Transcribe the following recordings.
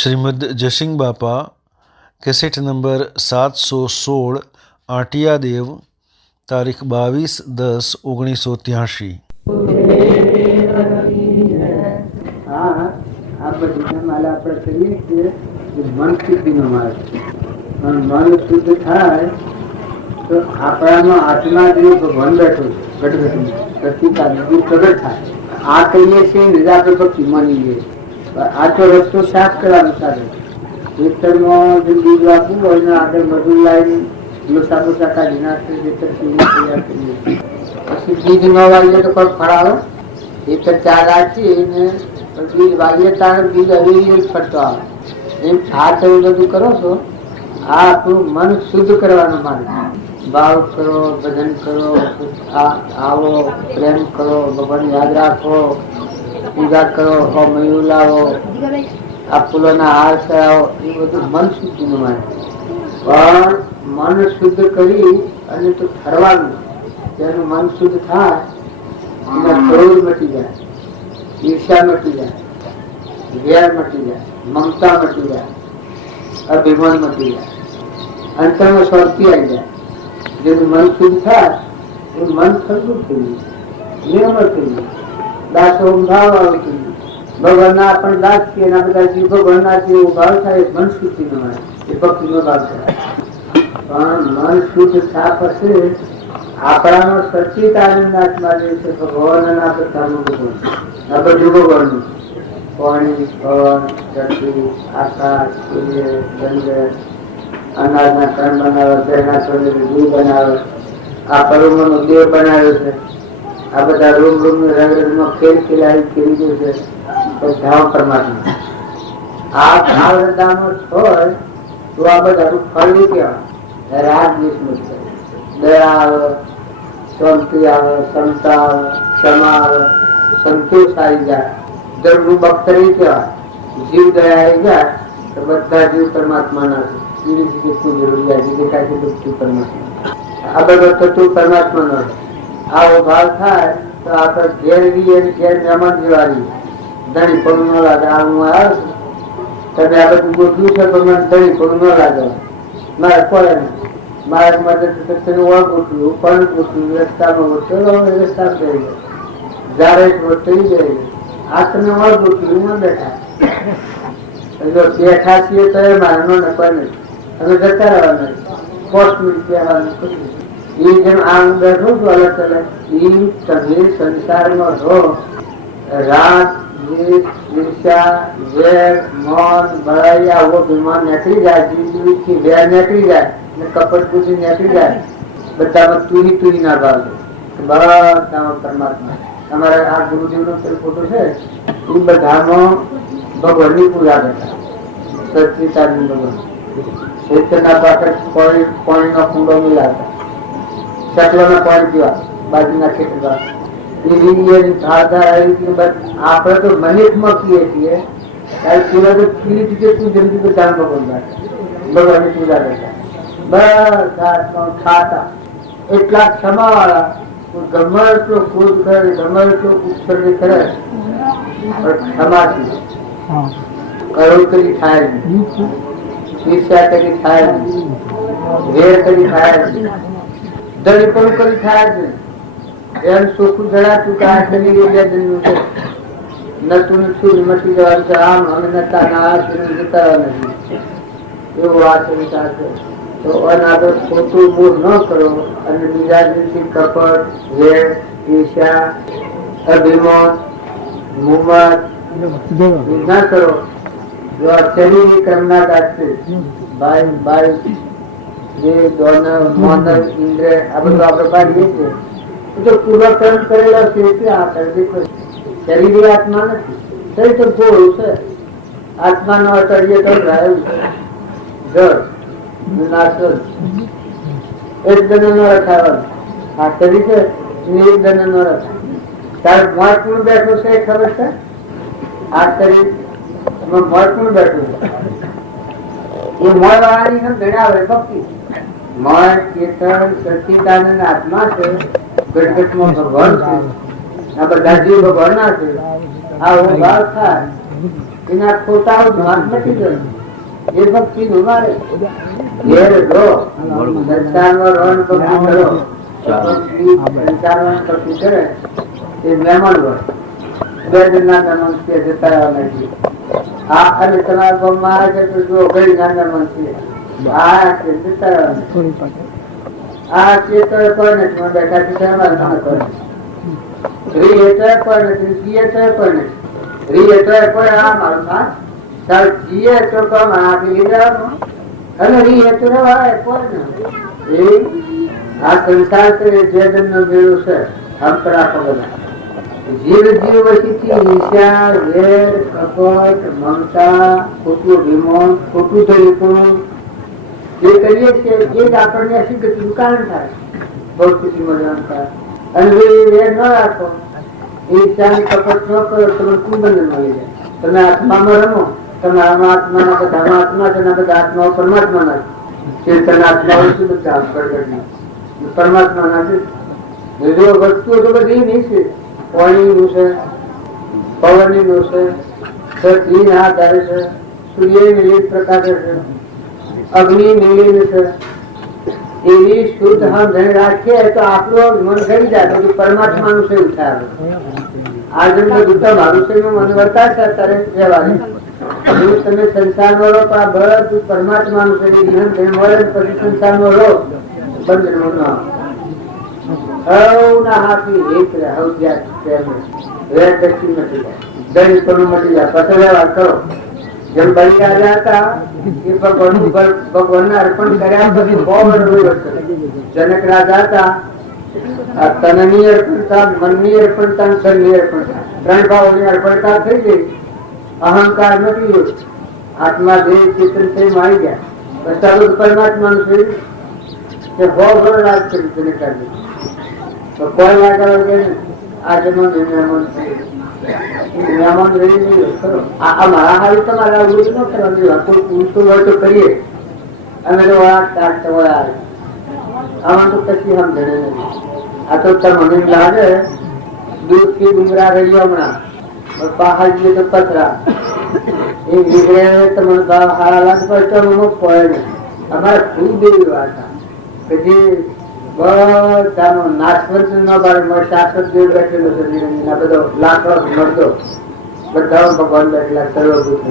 શ્રીમદ જસિંગ બાપા cassette number 716 આંટિયાદેવ તારીખ 22/10/1983। આ બધી માલ આપણે કરીએ છીએ મન શુદ્ધિનો માલ, મન શુદ્ધ થાય તો આપણામાં આત્મા જેવું ભગવાન બેઠો પ્રગટ થાય. આ કહીએ છીએ ને આપણે ભક્તિ માનીએ. આ તો રસ્તો સાફ કરવાનો સાધન. ખેતરમાં જો બીજ વાપવું હોય ને આગળ મજૂર લાવીને લોસા બોસા કાઢી નાખે, તૈયાર કરીએ. પછી બીજ ન વાવીએ તો કોઈ ફળ આવે? ખેતર ચાર રાખીએ ને બીજ વાવીએ ત્યારે બીજ હવેલી ફરતો આવે. એમ આ તમે બધું કરો છો, આ આપણું મન શુદ્ધ કરવાનું માર્ગ. ભાવ કરો, ભજન કરો, આવો પ્રેમ કરો, ભગવાન યાદ રાખો, પૂજા કરો, મયુર લાવો, આ ફૂલોના હાર કરાવો, એ બધું મન શુદ્ધિ નું માને. પણ મન શુદ્ધ કરી અને તો ઠરવાનું, તેનું મન શુદ્ધ થાય એના ક્રોધ મટી જાય, ઈર્ષા મટી જાય, વેર મટી જાય, મમતા મટી જાય, અભિમાન મટી જાય, અંતરમાં શાંતિ આવી જાય. જેનું મન શુદ્ધ થાય એ મન ઠંડુ થઈ ગયું, નિર્મળ થઈ ગયું, દાસો ભાવ આવે થઈ ગયું. ભગવાનના આપણે દાસ છીએ, એના બધા જીવ ભગવાનના જેવો ભાવ થાય, મન શુદ્ધિ નો હોય, એ ભક્તિ નો ભાવ થાય. પણ મન શુદ્ધ થયા પછી આપણાનો સચિત આનંદ આત્મા જે છે ભગવાન અને આ બધાનું ભગવાન, આ બધું ભગવાનનું. પાણી, પવન, ધરતી, આકાશ, સૂર્ય, ચંદ્ર, અનાજના કણ બનાવે, દહીંના છોડે દૂધ બનાવે, આ પરોમનો દેવ બનાવ્યો છે, આ બધા રૂમ રૂમ રંગ રંગમાં ખેલ ખેલાઈ ખેલી ગયું છે, બધા પરમાત્મા. આ ભાવ હૃદયમાં હોય તો આ બધાનું ફળ કહેવાય. રાગ દ્વેષ દયા આવે, શાંતિ આવે, ક્ષમતા આવે, ક્ષમા આવે, સંતોષ આવી જાય, ધર્મનું બખ્તરી કહેવાય. જીવ દયા આવી જાય તો બધા જીવ પરમાત્મા ના છે. આ બધું થતું પરમાત્મા નો. આવો ભાવ થાય તો આપણે ઘેર ઘેર મહેમાન જેવાળી ધણી પણ ન લાગે. આ હું આવ્યો છું, તમે આ બધું ગોઠવ્યું છે પણ મને ધણી પણ ન લાગે. મારે પડે ને મારે મદદ ગોઠવ્યું, પણ ગોઠવ્યું, રસ્તામાં ગોઠવ્યો, રસ્તા થઈ ગયો, જારે થઈ જાય. આ તમે વળ ગોઠવ્યું ન બેઠા. બેઠા છીએ તો મારે ન નફા નહીં, અમે જતા રહેવાના. 5 મિનિટ કહેવાનું એ જેમ આમ બેઠું છું અલગ અલગ. એ તમે સંસારમાં રહો, રાગ, દ્વેષ, ઈર્ષા, વેર, મૌન, બળાઈ, આવો વિમાન નીકળી જાય, જીવથી વેર નીકળી જાય, કપટ બુદ્ધિ નીકળી જાય. બધામાં તુરી ના ભાવ છે. બધામાં પરમાત્મા. તમારા આ ગુરુદેવ નો ફોટો છે, એ બધામાં ભગવાનની પૂજા કરતા સચિતાનંદ ભગવાન. ખેતરના પાછળ પાણીનો કુંડો મિલાતા, ચકલોના પાણી પીવા બાજુના ખેતર. આપણે તો મનિકમાં પીએ છીએ ત્યારે પીવા તો પીલી રીતે તું જલ્દી તો જાણ ભગવાનની પૂજા કરતા. બધા ખાતા એટલા ક્ષમા વાળા. ગમે એટલો ક્રોધ કરે, ગમે એટલો ઉત્સર્ગ કરે, ક્ષમાથી કરોડ કરી થાય નહીં, ઈર્ષા કરી થાય નહીં, વેર કરી થાય નહીં, દળપણ કરી થાય જ નહીં. એમ ચોખ્ખું જણાતું કે આ શરીર નતું છું મટી જવાનું છે, આમ અમે નતા ના જતા નથી, એવું આ શરીર છે. તો અનાગત ખોટું મૂળ ન કરો અને બીજા દિવસથી કપટ, વેર, ઈર્ષા, અભિમાન, મુમત ના કરો. જો આ શરીર કર્મના દાખશે ભાઈ જે મોનર ઇન્દ્ર આ બધું આપણે પાડીએ છીએ તો પૂર્વકર્મ કરેલા છે. શરીર આત્મા નથી, શરીર તો ગોળ છે. આત્મા નો અટરીએ તો રહ્યું છે જળ નાશવંત. એક દન નો રખાવાનું. આ શરીર છે એક દન નો રખાય. તારે મોય પૂર્ણ બેઠું છે ખબર છે? આ શરીર મોય પૂર્ણ બેઠું છે. એ મોય વાળાની ગણાવે ભક્તિ. મોય ચેતન સચિદાનંદ આત્મા છે. ગણપતમાં ભગવાન છે. આ બધા જીવ ભગવાન ના છે. આવો ભાવ થાય એના ખોટા ભાગ નથી જોયું. એ ભક્તિ નું મારે ઘેર લો સંસારમાં રોણ ભક્તિ કરો. સંસારમાં ભક્તિ કરે એ મહેમાન હોય. બે જણના મહેમાન છે જતા રહેવાના છે. આ અને તમારા ગામમાં આવે છે તો જો ઘડી નાના મહેમાન છે. આ છે જતા રહેવાના. આ છે તો કોઈ નથી બેઠા છે અમારા કોઈ રી એ તો કોઈ નથી, જી એ તો કોઈ નથી. રી એ તો કોઈ આ મારું ના ચાલ જીએ તો કોમ આપી લીધા અને રી એ તો રહેવાય કોઈ ને. આ સંસાર છે જે જન્મ મેળવું છે અંતરા પગલા જીવ જીવ વસીથી ઈર્ષ્યા, વેર, કપટ, મમતા, ખોટું અભિમાન, ખોટું તરીકોનું જે કરીએ છીએ એ જ આપણને અસિદ્ધનું કારણ થાય. બહુ ખુશી મળવાનું થાય. અને વેર ન રાખો, ઈર્ષ્યા કપટ ન કરો, તમે કુંભને મળી જાય. તમે આત્મામાં રમો, તમારા આત્માના બધા આત્મા છે, બધા આત્માઓ પરમાત્મા ના ચેતન આત્માઓ શું બધા પ્રગટ પરમાત્મા ના છે. વસ્તુઓ તો બધી નહીં છે. પાણી નું છે, પવન નું છે, ધરતી ના આધારે છે, સૂર્ય નીલી પ્રકાશ છે, અગ્નિ નીલી છે. એવી શુદ્ધ સમજણ રાખીએ તો આપણું મન થઈ જાય તો પરમાત્મા નું સેવ થાય. આ જન્મ દુઃખ મારું છે મન વર્તા છે અત્યારે રહેવાનું. તમે સંસારમાં રહો પણ આ બધું પરમાત્મા નું છે. મળે પછી સંસારમાં રહો બંધ ન જેમ બલિરાજા હતા એ ભગવાન અર્પણ કર્યા પછી બહુ જનક રાજા હતા તનની અર્પણતા, મનની અર્પણતા, ધનની અર્પણતા, ત્રણ ભાવોની અર્પણતા થઈ ગઈ. અહંકાર નથી, આત્મા દેહ ચેતન થઈ મારી ગયા. બધા બધું પરમાત્મા નું છે. બહુ ઘણો રાજ કરી જનક રાજા. તો કોઈ આગળ કે આ જન્મ મહેમાન મહેમાન રહી નહીં ખરો. મારા હાલ તમારે આવું ન કરવા કોઈ પૂછતું હોય તો કરીએ. અમે તો આમાં તો કશી સમજે નહીં. આ તો તમને લાગે દૂધ થી ડુંગરા રહ્યો હમણાં બહાર જઈએ તો પથરા એ નીકળે તમને ભાવ હારા લાગે પડે પડે. અમારે ખૂબ એવી વાત કે જે બધાનો નાશવંત ન બારે શાશ્વત જેવ બેઠેલો છે. બધો લાકડો મળતો બધા ભગવાન બેઠેલા સર્વભૂત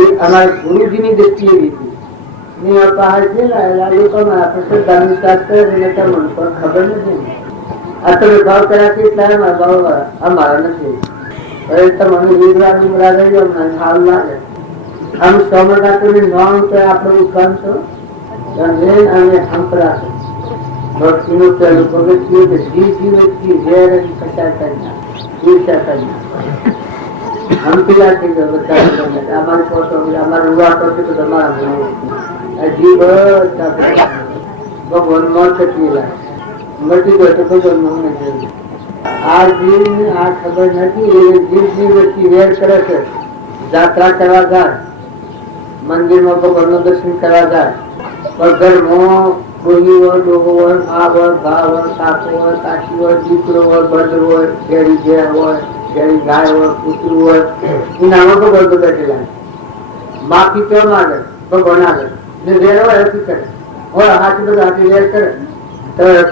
એ અમારે ગુરુજીની દ્રષ્ટિએ લીધી. પહાડ છે ને લોકોમાં આપણે શ્રદ્ધા વિશ્વાસ કરે પણ ખબર નથી. આ તો ભાવ કર્યા એટલા ભાવ અમારા નથી. હવે તમને લીધા ડુંગરા રહી સારું લાગે. આમ સોમનાથ નોંધ તો આપણે ઉત્કામ છો અને હંપરા છે. ભક્તિ નું પહેલું પગથિયું કે જીવ જીવથી ઝેર કશા કરી ઈર્ષા કરી હંપીલા થઈ ગયો. બધા અમારી પોતો અમારે ઉવા કરશે તો તમારા જીવ ભગવાન ન થતી મટી ગયો તો ભગવાન મને આ જીવ આ ખબર નથી. એ જીવ જીવ વચ્ચે વેર કરે છે. જાત્રા કરવા જાય, મંદિરમાં ભગવાન નું દર્શન કરવા જાય, પણ ઘરમાં ડોહી હોય, ડોહો હોય, મા હોય, ભા હોય, સાસુ હોય, કાશી હોય, દીકરો હોય, બંદર હોય, ઘેરી ઘેર હોય, ઘેરી ગાય હોય, કૂતરું હોય, એનામાં ભગવાન તો બેઠેલા. માફી કેમ આગળ ભગવાન આગળ જે વેર હોય એ કરે હોય. હાથી બધું હાથી વેર કરે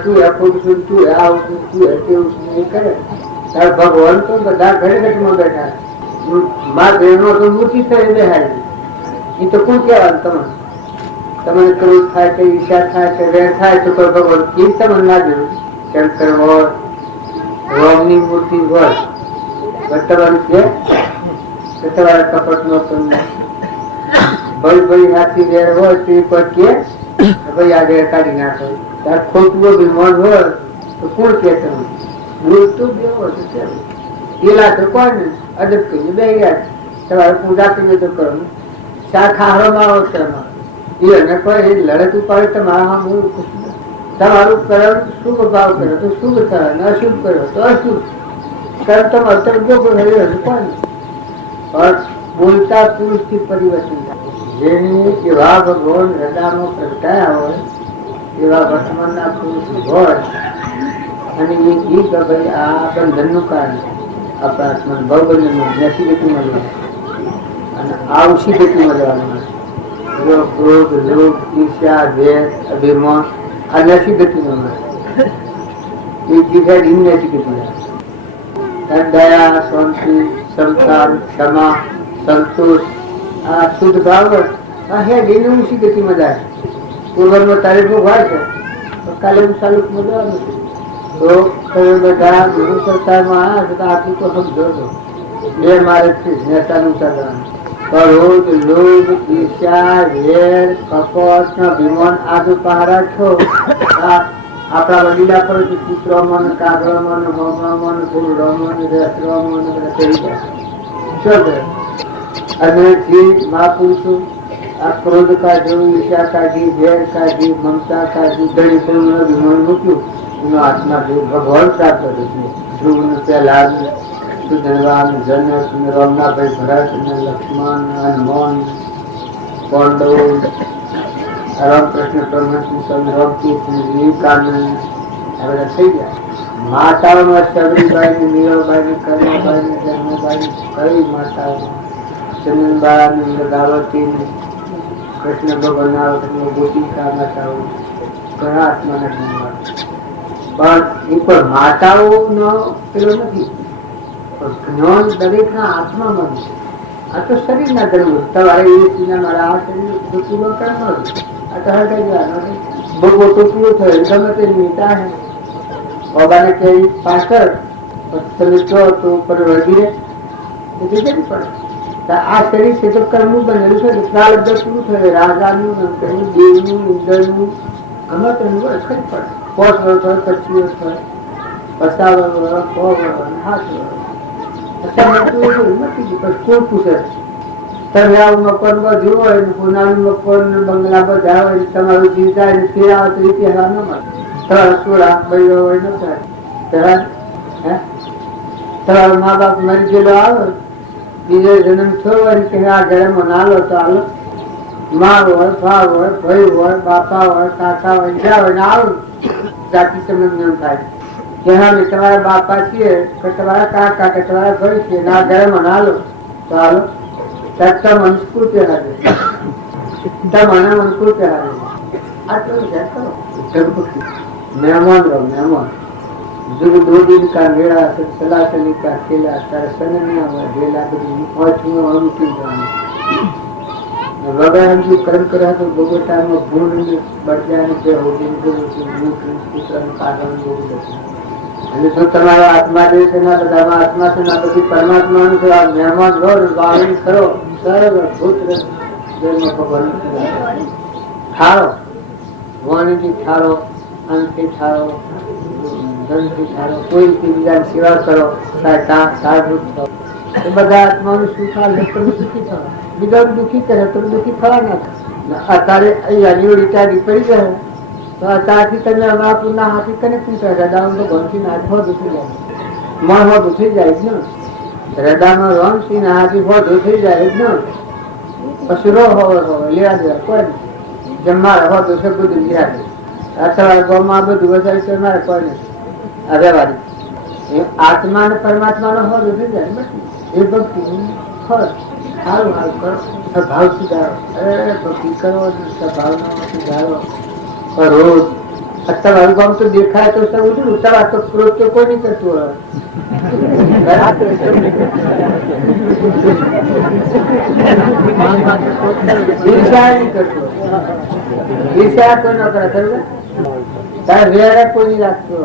શું ખોટું શું આવું શું કેવું એ કરે. ત્યારે ભગવાન તો બધા ઘરે ઘરમાં બેઠા. મા બહેનો તો મૂર્તિ થઈ બેહાડી. એ તો કોણ કહેવાનું તમને તમને ક્રોધ થાય છે, ઈચ્છા થાય છે, વેર થાય તો કોઈ ભગવાન એ તમને ના જોયું. શંકર હોય, રોમની મૂર્તિ હોય, તમારું કે તમારા કપટ નો તમને ભાઈ ભાઈ હાથી વેર હોય તો એ પર કે ભાઈ આ વેર કાઢી નાખો. ત્યારે ખોટું અભિમાન હોય તો કોણ કે તમે મૂળ તો બેવો પેલા તો કોણ અદબ કહીને બે ગયા. તમારે પૂજા કરીને તો કરો ચા ખાવામાં આવો છે એને કોઈ લડત ઉપાડે તમારા તમારું કર્મ શુભ ભાવ કર્યો તો શુભ થાય, અશુભ કર્યો તો અશુભ કર્મ તમે અત્યારે ગોગો થયો કોણ બોલતા પુરુષ થી પરિવર્તન થાય. જેની એવા ભગવાન હૃદયમાં પ્રગટાયા હોય એવા વર્તમાનના પુરુષ હોય અને એ ગીત ભાઈ આ બંધન નું કારણ આપણા આત્મા ભવબંધન નું નસીબથી મળે અને આ ઉસી ગતિમાં જવાનું. જો ક્રોધ, લોભ, ઈર્ષ્યા, દ્વેષ, અભિમાન આ નસી ગતિમાં મળે. એ ચીજ નથી ગતિ. દયા, શાંતિ, ક્ષમતા, ક્ષમા, સંતોષ આ શુદ્ધ ભાવ આ હે એની ઊંચી ગતિમાં જાય. પૂર્વમાં તારીખ હોય છે તો કાલે હું ચાલુ જવાનું છું. તો તમે બધા ગુરુ સંસ્થામાં આવ્યા તો આટલું તો સમજો છો. બે મારે છે નેતાનું ચાલવાનું. ક્રોધ, લોભ, ઈર્ષ્યા, વેર, કપટ, અભિમાન આ જો પહાડા છો આપણા વડીલા પર ચિત્રોમાં, કાગળમાં, હોમમાં, ફૂલમાં, રેસરોમાં બધા કરી જાય. શું કરે? અને જે મહાપુરુષો આ ક્રોધ કાઢ્યો, ઈર્ષ્યા કાઢી, વેર કાઢી, મમતા કાઢી, દળી પૂર્ણ અભિમાન મૂક્યું એનો આત્મા જે ભગવાન પ્રાપ્ત થશે. ધ્રુવ પ્રહલાદ, સુધર્વાન, જનક, રમનાભાઈ, ભરત, લક્ષ્મણ, હનુમાન, પાંડવ, રામકૃષ્ણ પરમહંસ, રામકૃષ્ણ, વિવેકાનંદ આ બધા થઈ ગયા. માતાઓમાં સબરીબાઈ, મીરાબાઈ, કરુણાબાઈ, ધર્મબાઈ કઈ માતાઓ, ચંદનબાઈ, દાવતી, કૃષ્ણ ભગવાન, ગોપિકા માતાઓ ઘણા આત્માના જન્મ. પણ એ પણ માતાઓનો પેલો નથી. જ્ઞાન દરેક ના આત્મામાં છે. આ તો શરીર ના ધર્મ. તમારે મારા આ શરીર પૂરો કરવાનો આ તો હટાઈ જવાનો. બહુ પૂરો થયો ગમે તે નેતા હે બાબાને કઈ પાછળ તમે કહો તો ઉપર વળગી રહે પડે. આ શરીર છે તો કર્મનું બનેલું છે. પ્રારબ્ધ પૂરું થયું. રાજાનું, દેવનું, ઇન્દ્રનું ગમે તેનું ખરી પડે. 5 વર્ષ હોય, 25 વર્ષ હોય, 50 વર્ષ, 100 વર્ષ, 7 વર્ષ. બંગલા બધા હોય તમારું જીવતા રીતે મા બાપ મરી ગયેલો આવે બીજો જન્મ થયો હોય કે આ જન્મ નાલો તો હાલો. મા હોય, ભાવ હોય, ભાઈ હોય, બાપા હોય, કાકા હોય, જ્યાં હોય ને આવું જાતિ સમજ થાય. તમારા બાપા છીએ કે તમારા કાકા કે તમારા ભાઈ છે ના ઘરમાં ના લો તો હાલો. મનુષ્કુલ પહેરાવે મને મનુકુલ પહેરાવે. આટલું વિચાર કરો. મહેમાન રહો મહેમાન. जुग 2 दिन का मेला सलासली का खेला तारे सननिया में ढेला बड़ी पांचवा अनुकूल जाने वगैरह हम जो कर्म करा तो गोगोटा में भूल बढ़ जाने से हो दिन को मुख पुत्र कारण लोग देते અને જો તમારો આત્મા જે છે ને બધામાં આત્મા છે ને પછી પરમાત્માનું જો આ મહેમાન રહો ને વાવણી કરો સરળ ભૂત જન્મ ભગવાન ઠારો વાણીથી ઠારો અંતથી ઠારો ધનથી ઠારો કોઈથી બીજાની સેવા કરો સારભૂત થો એ બધા આત્માનું સુખ આવે તમે સુખી થવા. બીજાનું દુઃખી કરે તો દુઃખી થવા ના થાય. અત્યારે અહીંયાની રીચાર્જ પડી જાય તો અત્યારથી તમે અમારા હાથી કને પૂછે હૃદયમાં તો ગમથી નાચવા દુખી જાય મનમાં દુખી જાય જ ને. હૃદયમાં રમથી ને હાથી હો દુખી જાય જ ને. પછી રો હોવે લેવા દેવા કોઈ જમવા હો તો છે બધું લીધા અથવા ગોમાં બધું વધારે તો મારે કોઈ નહીં આ વ્યવહારિક આત્મા ને પરમાત્મા નો હો દુખી જાય એ ભક્તિ ફળ સારું સારું કરો સ્વભાવ સુધારો. અરે ભક્તિ કરો સ્વભાવ નો સુધારો રોજ. તમારું ગામ તો દેખાય તો તમારા તો ક્રોધ તો કોઈ નહીં કરતું હોય. ઈર્ષા નહીં કરતું ઈર્ષા કોઈ ન કરે ખરું તારે વેરા કોઈ નહીં રાખતો.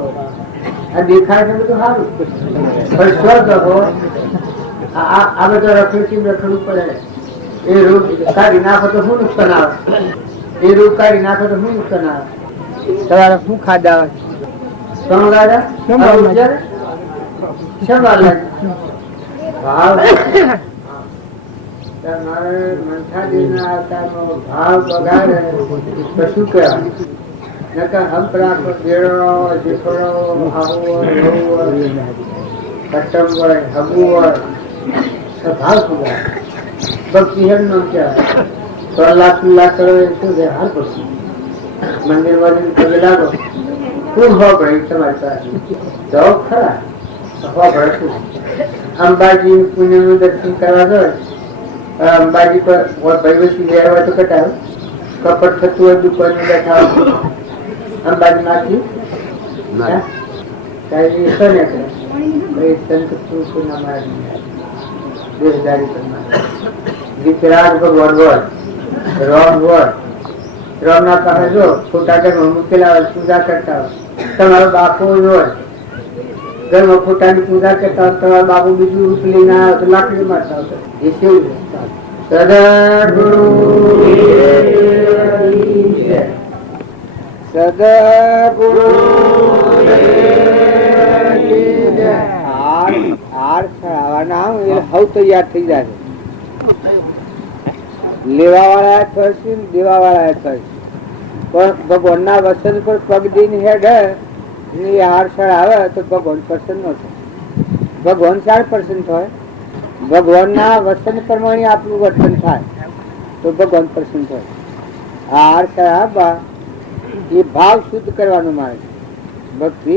આ દેખાય છે બધું સારું પણ સ્વ કહો આ બધા રખડવું પડે. એ રોગ કાઢી નાખો તો શું નુકસાન આવે. એ રોગ કાઢી નાખો તો શું નુકસાન આવે. તમારે શું ખાધા ભાવ બગાડે તો શું કહેવાય. હમ પ્રાપ્ત જેડો જીફળો આવું હોય એવું હોય કટમ હોય હગું હોય ભાવ સુધારે. ભક્તિ હેમ નો કહેવાય. 100 લાખ કરો એ શું છે હાલ પછી મંદિર બાજુ પગે લાગો શું હો પડે તમારી પાસે જાઓ ખરા હો પડે શું. અંબાજી પુણ્ય નું દર્શન કરવા જાય અંબાજી પર ભૈરવસિંહ ગયા હોય તો કટાવે, કપટ થતું હોય દુકાન બેઠા હોય અંબાજી માંથી વિતરાગ ભગવાન વડ રામ વડ રામ ના પાસે જો ખોટા ઘરમાં મૂકેલા હોય પૂજા કરતા હોય, તમારો બાપુ હોય ઘરમાં ખોટાની પૂજા કરતા હોય, તમારો બાપુ બીજું રૂપ લઈને આવ્યો તો લાકડી મારતા હોય એ કેવું સદગુરુ સદગુરુ હાર ચડાવવાના હવ તૈયાર થઈ જાય, લેવા વાળા થશે દેવા વાળા થશે, પણ ભગવાન ના વચન પર પગ દઈને હેડ હાર ચડાવે તો ભગવાન પ્રસન્ન ન થાય, ભગવાન 4% હોય, ભગવાન ના વચન પ્રમાણે આપણું વર્તન થાય તો ભગવાન પ્રસન્ન થાય. હાર ચડાવવા એ ભાવ શુદ્ધ કરવાનું મારે ભક્તિ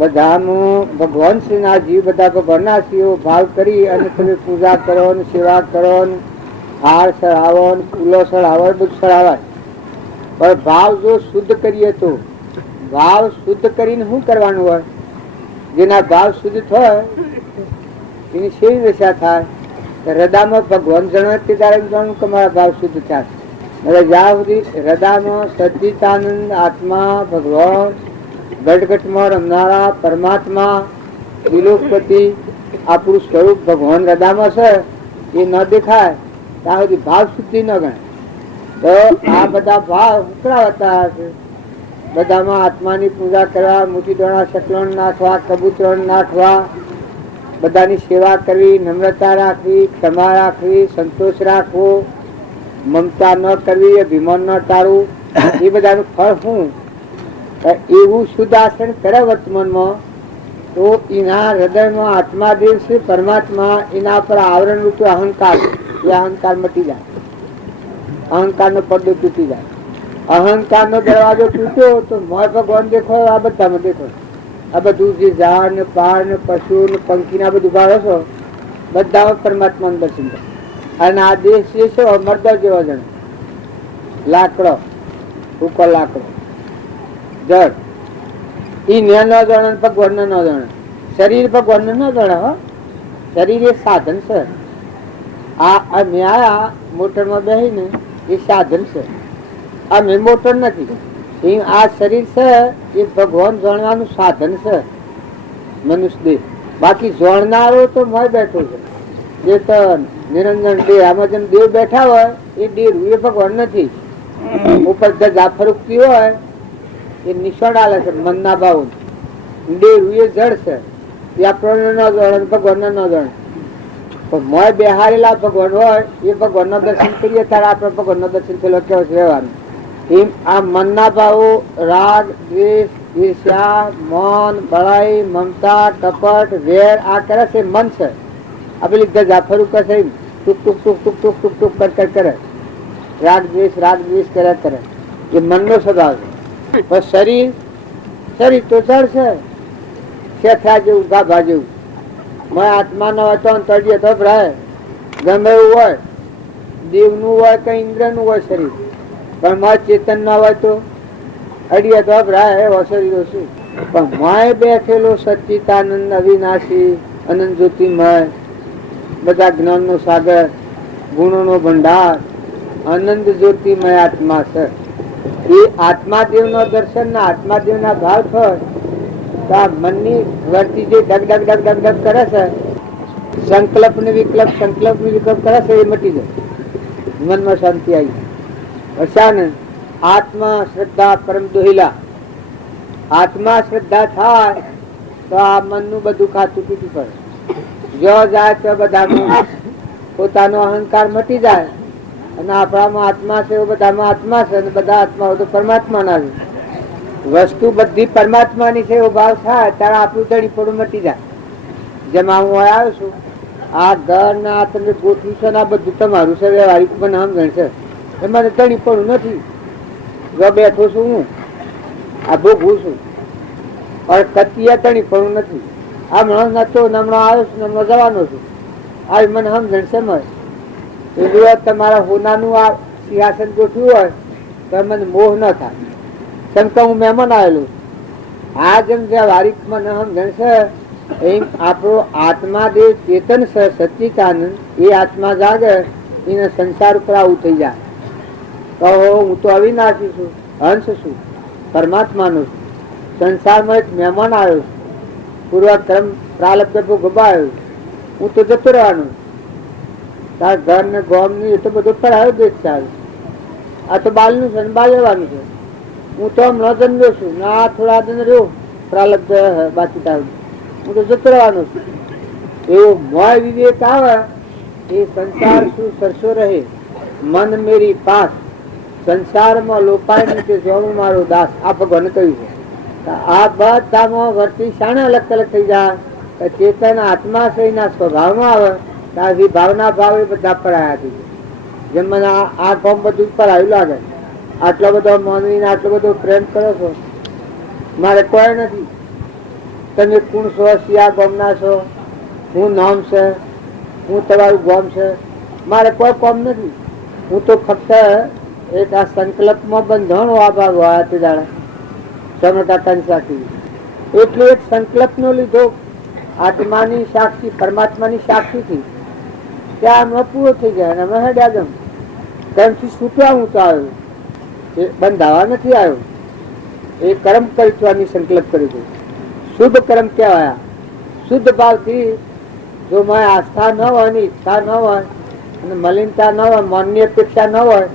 બધાનું ભગવાન શ્રી ના જીવ બધા ભગવાનના શિવ ભાવ કરી અને તમે પૂજા કરો ને સેવા કરો ને હાર ચડાવો ને ફૂલો ચડાવો બધું ચડાવાય, પણ ભાવ જો શુદ્ધ કરીએ તો ભાવ શુદ્ધ કરીને શું કરવાનું હોય, જેના ભાવ શુદ્ધ થાય એની શેવી દશા થાય, હૃદયમાં ભગવાન જણાવે તે ત્યારે જાણવું કે મારા ભાવ શુદ્ધ થશે. જ્યાં સુધી હૃદયમાં સચ્ચિદાનંદ આત્મા ભગવાન ગટગટમાં રમનારા પરમાત્મા વિલોકપતિ આપણું સ્વરૂપ ભગવાન હૃદયમાં છે એ ન દેખાય ત્યાં સુધી ભાવ શુદ્ધિ ન ગણાય. તો આ બધા ભાવ ઉકળાવતા હશે, બધામાં આત્માની પૂજા કરવા, મોટી દોણા શકલોણ નાખવા, કબૂતરણ નાખવા, બધાની સેવા કરવી, નમ્રતા રાખવી, ક્ષમા રાખવી, સંતોષ રાખવો, મમતા ન કરવી, અભિમાન ન ટાળવું, એ બધાનું ફળ શું? એવું શુદ્ધ આચરણ કરે વર્તમાનમાં તો એના હૃદયમાં આત્માદેવ છે પરમાત્મા, એના પર આવરણ રૂપ અહંકાર, એ અહંકાર મટી જાય, અહંકાર નો પડદો તૂટી જાય. અહંકાર નો દરવાજો તૂટ્યો તો મોય ભગવાન દેખો, આ બધામાં દેખો, આ બધું જે ઝાડ ને પાડ ને પશુ ને પંખી ના બધું ભાવે છો બધામાં પરમાત્મા નું દર્શન થાય. અને આ દેશ જે છે મરદા જેવો જણ લાકડો ઉકો લાકડો જળ ઈ ને ન જાણે ભગવાન ને ન જાણે, શરીર ભગવાન ને ન જાણે. હો શરીર એ સાધન છે, આ ન્યાયા મોટર માં બેસીને એ સાધન છે, આ મેં મોટર નથી. આ શરીર છે એ ભગવાન જાણવાનું સાધન છે મનુષ્ય દેહ, બાકી જાણનારો તો મોય બેઠો છે ચેતન નિરંજન દેહ. આમાં જેમ દેવ બેઠા હોય એ દેહ એ ભગવાન નથી. ઉપર જાફર ઉગતી હોય એ નિશાળ આલે છે મનના ભાવ, દેહ એ જળ છે, એ આપણને ન જાણે ભગવાન ને ન જાણે. પણ મોય બેહારેલા ભગવાન હોય એ ભગવાન ના દર્શન કરીએ ત્યારે આપણે ભગવાન ના દર્શન થયેલો કેવો છે વ્યવહાર. એમ આ મનના ભાવો રાગ દ્વેષ ઈર્ષ્યા મૌન બળાઈ મમતા કપટ વેર આ કરે છે મન છે. આ પેલી જાફર ઉપર છે ટૂક ટૂક ટૂક ટૂક ટૂક ટૂક ટૂક કર કરે રાગ દ્વેષ કર્યા કરે, એ મનનો સ્વભાવ છે. પણ શરીર તો જળ છે, શેઠા જેવું ગાભા જેવું. મેં આત્મા ન હોય તો તળિયે તો ભરાય, ગમે એવું હોય, દેવનું હોય કે ઇન્દ્રનું હોય શરીર, પણ મારે ચેતન ના હોય તો અડીએ તો ભરાય એવો શરીરો શું. પણ માય બેઠેલો સચ્ચિદાનંદ અવિનાશી અનંત જ્યોતિમય બધા જ્ઞાન નો સાગર ગુણો નો ભંડાર આનંદ જ્યોતિમય આત્મા છે. એ આત્માદેવ નો દર્શન ના આત્માદેવ ના ભાવ થાય તો આ મનની વર્તી જે ડગ ડગ ડગ ડગ ડગ કરે છે, સંકલ્પ ને વિકલ્પ કરે છે, એ મટી જાય, મનમાં શાંતિ આવી. અચાનક આત્મા શ્રદ્ધા પરમ દોહિલા, આત્મા શ્રદ્ધા થાય તો આ મનનું બધું ખાતું તૂટી પડે. જો જાય તો બધાનું પોતાનો અહંકાર મટી જાય અને આપણામાં આત્મા છે બધામાં આત્મા છે અને બધા આત્માઓ તો પરમાત્મા ના છે. વસ્તુ બધી પરમાત્માની છે એવો ભાવ થાય ત્યારે આપણું ધણીપણું મટી જાય. જેમાં હું આવ્યો છું, આ ઘર ના તમે ગોઠવ્યું છે ને આ બધું તમારું છે, વ્યવહારિક મને સમજણ છે, એમાં ધણીપણું નથી. જો બેઠો છું હું આ ભોગવું છું, કતિયા ધણીપણું નથી. હમણાં નતો હમણાં આવ્યો છું, હમણાં જવાનો છું, આવી મને સમજણ સમજ એટલે તમારા હોનાનું આ સિંહાસન ગોઠવ્યું હોય તો મને મોહ ન થાય. કેમ કે હું મહેમાન આવેલું. આ જેમ જે વારીકમાં ન સમજણ છે એમ આપણો આત્મા જે ચેતન છે સચ્ચિદાનંદ, એ આત્મા જાગે એને સંસાર ઉપર આવું થઈ જાય. કહો હું તો અવિનાશી છું, હંસ છું, પરમાત્માનો છું. સંસારમાં એક મહેમાન આવ્યો છું, પૂર્વક્રમ પ્રાલબ્ધ ગભાયો, હું તો જતો રહેવાનું. તાર ઘર ને ગોમ ની એ તો બધું પડાયો દેશ ચાલે. આ તો બાલનું છે, બાલ લેવાનું છે. હું તો ન જન્મ્યો છું, ના થોડા દિન રહ્યો પ્રાલબ્ધ બાકી તારું, હું તો જતો રહેવાનો છું. એવો મોય વિવેક આવે એ સંસાર શું સરસો રહે, મન મેરી પાસ, સંસારમાં લોપાય નહીં તે જોણું મારો દાસ. આ ભગવાન કહ્યું છે. આ બધામાં વર્તી શાણે અલગ અલગ થઈ જાય. ચેતન આત્મા છે એના સ્વભાવમાં આવે ત્યાંથી ભાવના ભાવ એ બધા પડાયા થઈ જાય. જેમ મને આ કામ બધું પડાયું લાગે, આટલો બધો માનવીને આટલો બધો પ્રેમ કરો છો, મારે કોઈ નથી. તમે કોણ છો, શિયા ગામના છો, હું નામ છે, હું તમારું ગામ છે, મારે કોઈ કામ નથી. હું તો ફક્ત એક આ સંકલ્પમાં બંધાણો આ ભાગ વાળા તે દાડા એટલે એક સંકલ્પ નો લીધો આત્માની સાક્ષી પરમાત્માની સાક્ષી થી ત્યાં પૂરો થઈ જાય. અમે હેડ્યા ગમ કર્મથી છૂટ્યા હું તો આવ્યો, એ બંધાવા નથી આવ્યો. એ કર્મ પરિચવાની સંકલ્પ કરી દો. શુદ્ધ કર્મ કહેવાય. શુદ્ધ ભાવથી જો મારી આસ્થા ન હોય ને ઈચ્છા ન હોય અને મલિનતા ન હોય, મનની અપેક્ષા ન હોય,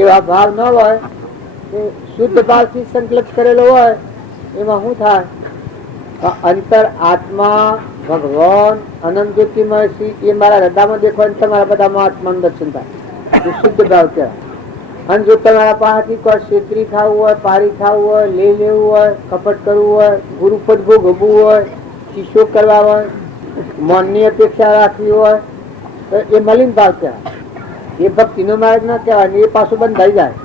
એવા ભાવ ન હોય, શુદ્ધ ભાવથી સંકલ્પ કરેલો હોય, એમાં શું થાય? અંતર આત્મા ભગવાન અનંત જ્યોતિમય શ્રી એ મારા હૃદયમાં દેખો ને તમારા બધામાં આત્માનું દર્શન થાય. શુદ્ધ ભાવ કહેવાય. અને જો તમારા પાસેથી કોઈ ક્ષેત્રી થવું હોય, પારી થવું હોય, લઈ લેવું હોય, કપટ કરવું હોય, ગુરુપદ ભોગવવું હોય, શિષ્યો કરવા હોય, મનની અપેક્ષા રાખવી હોય, તો એ મલિન ભાવ કહેવાય. એ ભક્તિનો માર્ગ ના કહેવાય. એ પાછું બંધાઈ જાય.